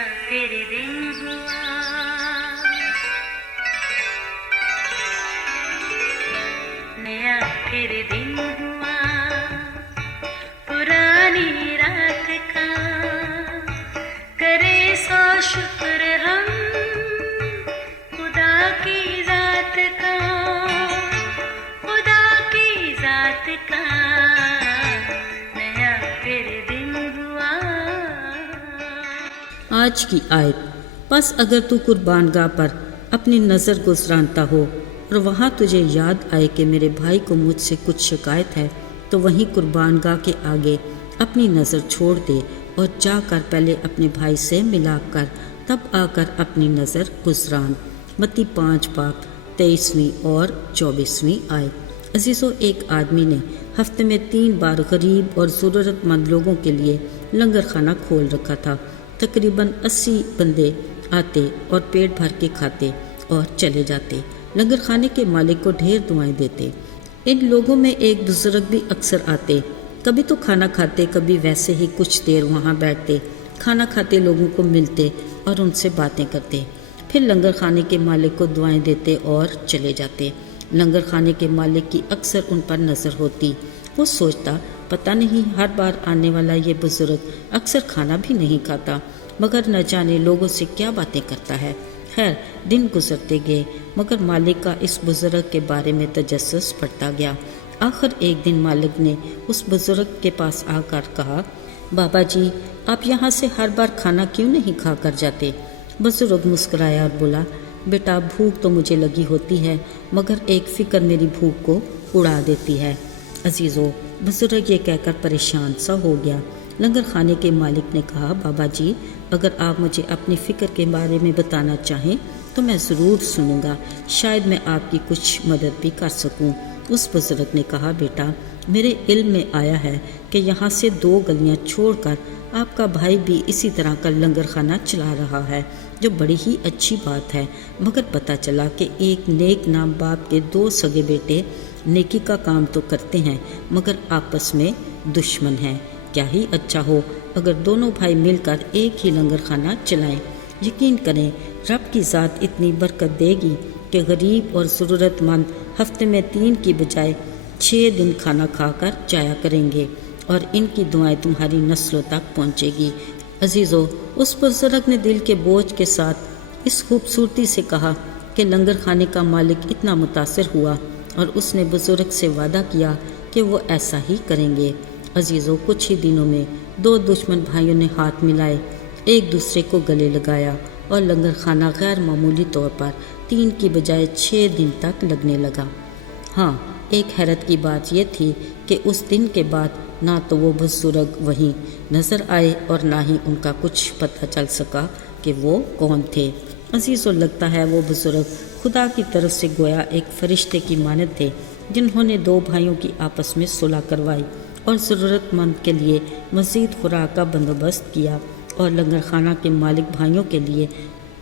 फिर दिन हुआ, नया फिर दिन हुआ, पुरानी रात का करे सो शुक्र हम खुदा की जात का, खुदा की जात का नया फिर दिन हुआ। आज की आयत। बस अगर तू कुर्बानगाह पर अपनी नज़र गुजरानता हो और वहाँ तुझे याद आए कि मेरे भाई को मुझसे कुछ शिकायत है, तो वहीं कुर्बानगाह के आगे अपनी नज़र छोड़ दे और जाकर पहले अपने भाई से मिलाप कर, तब आकर अपनी नज़र गुजरान। मत्ती 5 बाब 23वीं और 24वीं आयत। अजीज़ों, एक आदमी ने हफ्ते में 3 बार गरीब और ज़रूरतमंद लोगों के लिए लंगर खाना खोल रखा था। तकरीबन 80 बंदे आते और पेट भर के खाते और चले जाते। लंगर खाने के मालिक को ढेर दुआएं देते। इन लोगों में एक बुजुर्ग भी अक्सर आते, कभी तो खाना खाते, कभी वैसे ही कुछ देर वहाँ बैठते, खाना खाते लोगों को मिलते और उनसे बातें करते। फिर लंगर खाने के मालिक को दुआएं देते और चले जाते। लंगर खाने के मालिक की अक्सर उन पर नज़र होती। वो सोचता, पता नहीं हर बार आने वाला ये बुजुर्ग अक्सर खाना भी नहीं खाता, मगर न जाने लोगों से क्या बातें करता है। खैर, दिन गुजरते गए, मगर मालिक का इस बुजुर्ग के बारे में तजस्सुस बढ़ता गया। आखिर एक दिन मालिक ने उस बुजुर्ग के पास आकर कहा, बाबा जी, आप यहाँ से हर बार खाना क्यों नहीं खा कर जाते? बुजुर्ग मुस्कुराया और बोला, बेटा, भूख तो मुझे लगी होती है, मगर एक फ़िक्र मेरी भूख को उड़ा देती है। अजीज़ों, बुजुर्ग ये कहकर परेशान सा हो गया। लंगर खाने के मालिक ने कहा, बाबा जी, अगर आप मुझे अपनी फ़िक्र के बारे में बताना चाहें तो मैं ज़रूर सुनूंगा, शायद मैं आपकी कुछ मदद भी कर सकूं। उस बुजुर्ग ने कहा, बेटा, मेरे इल्म में आया है कि यहाँ से 2 गलियाँ छोड़कर आपका भाई भी इसी तरह का लंगर खाना चला रहा है, जो बड़ी ही अच्छी बात है। मगर पता चला कि एक नेक नाम बाप के 2 सगे बेटे नेकी का काम तो करते हैं, मगर आपस में दुश्मन हैं। क्या ही अच्छा हो अगर दोनों भाई मिलकर एक ही लंगर खाना चलाएं। यकीन करें, रब की ज़ात इतनी बरकत देगी कि गरीब और ज़रूरतमंद हफ्ते में 3 की बजाय 6 दिन खाना खाकर जाया करेंगे और इनकी दुआएं तुम्हारी नस्लों तक पहुँचेगी। अजीज़ों, उस बुजुर्ग ने दिल के बोझ के साथ इस खूबसूरती से कहा कि लंगर खाने का मालिक इतना मुतासिर हुआ और उसने बुजुर्ग से वादा किया कि वो ऐसा ही करेंगे। अजीज़ों, कुछ ही दिनों में 2 दुश्मन भाइयों ने हाथ मिलाए, एक दूसरे को गले लगाया और लंगर खाना गैर मामूली तौर पर 3 की बजाय 6 दिन तक लगने लगा। हाँ, एक हैरत की बात यह थी कि उस दिन के बाद ना तो वो बुजुर्ग वहीं नज़र आए और ना ही उनका कुछ पता चल सका कि वो कौन थे। अजीज़ों, लगता है वो बुजुर्ग खुदा की तरफ से गोया एक फरिश्ते की मानद थे, जिन्होंने 2 भाइयों की आपस में सुलह करवाई और ज़रूरतमंद के लिए मज़ीद खुराक का बंदोबस्त किया, और लंगर खाना के मालिक भाइयों के लिए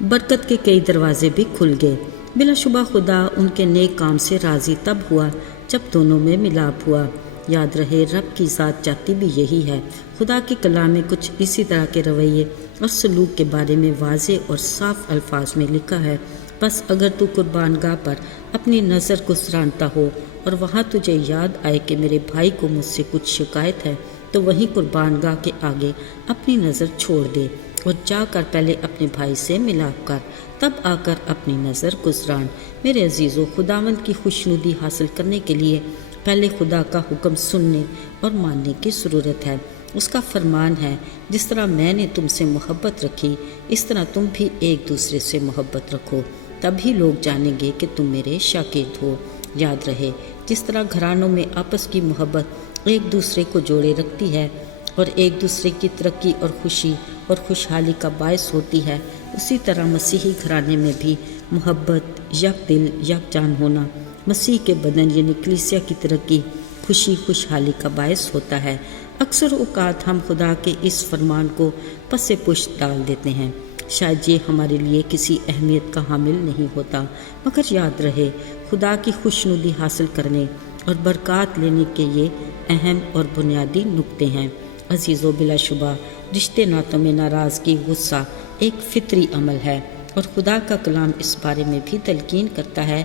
बरकत के कई दरवाजे भी खुल गए। बिलाशुबा खुदा उनके नेक काम से राज़ी तब हुआ जब दोनों में मिलाप हुआ। याद रहे, रब की ज़ात चाहती भी यही है। खुदा के कलाम में कुछ इसी तरह के रवैये और सलूक के बारे में वाज़ेह और साफ अल्फाज में लिखा है। बस अगर तू कुर्बानगाह पर अपनी नज़र गुजरानता हो और वहाँ तुझे याद आए कि मेरे भाई को मुझसे कुछ शिकायत है, तो वहीं कुर्बानगाह के आगे अपनी नज़र छोड़ दे और जाकर पहले अपने भाई से मिलाप कर, तब आकर अपनी नज़र गुजरान। मेरे अजीज़ों, खुदावंद की खुशनुदी हासिल करने के लिए पहले खुदा का हुक्म सुनने और मानने की ज़रूरत है। उसका फरमान है, जिस तरह मैंने तुमसे मोहब्बत रखी, इस तरह तुम भी एक दूसरे से मोहब्बत रखो, तभी लोग जानेंगे कि तुम मेरे शागिर्द हो। याद रहे, जिस तरह घरानों में आपस की मोहब्बत एक दूसरे को जोड़े रखती है और एक दूसरे की तरक्की और खुशी और खुशहाली का बायस होती है, उसी तरह मसीही घराने में भी मोहब्बत, यक दिल, यक जान होना मसीह के बदन यानी कलीसिया की तरक्की, खुशी, खुशहाली का बायस होता है। अक्सर औक़ात हम खुदा के इस फरमान को पसे पुश्त डाल देते हैं। शायद ये हमारे लिए किसी अहमियत का हामिल नहीं होता, मगर याद रहे, खुदा की खुशनुदी हासिल करने और बरक़ात लेने के ये अहम और बुनियादी नुक्ते हैं। अजीज़ों, बिलाशुबा रिश्ते नातों में नाराज़गी, गुस्सा ایک فطری عمل ہے، اور خدا کا کلام اس بارے میں بھی تلقین کرتا ہے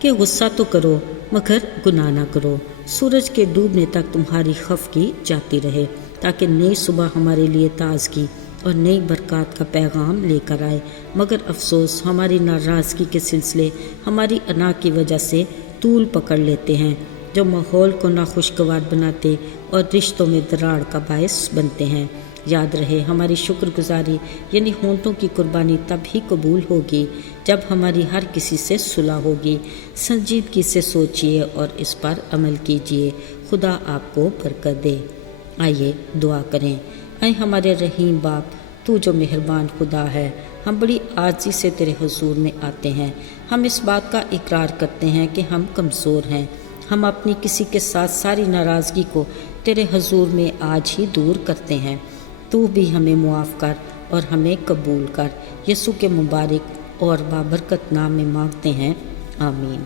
کہ غصہ تو کرو مگر گناہ نہ کرو، سورج کے ڈوبنے تک تمہاری خفگی جاتی رہے، تاکہ نئی صبح ہمارے لیے تازگی اور نئی برکات کا پیغام لے کر آئے۔ مگر افسوس، ہماری ناراضگی کے سلسلے ہماری انا کی وجہ سے طول پکڑ لیتے ہیں، جو ماحول کو ناخوشگوار بناتے اور رشتوں میں دراڑ کا باعث بنتے ہیں۔ یاد رہے، ہماری شکر گزاری یعنی ہونٹوں کی قربانی تب ہی قبول ہوگی جب ہماری ہر کسی سے صلح ہوگی۔ سنجیدگی سے سوچئے اور اس پر عمل کیجئے۔ خدا آپ کو برکت دے۔ آئیے دعا کریں۔ اے ہمارے رحیم باپ، تو جو مہربان خدا ہے، ہم بڑی عاجزی سے تیرے حضور میں آتے ہیں۔ ہم اس بات کا اقرار کرتے ہیں کہ ہم کمزور ہیں۔ ہم اپنی کسی کے ساتھ ساری ناراضگی کو تیرے حضور میں آج ہی دور کرتے ہیں۔ تو بھی ہمیں معاف کر اور ہمیں قبول کر۔ یسوع کے مبارک اور بابرکت نام میں مانگتے ہیں، آمین۔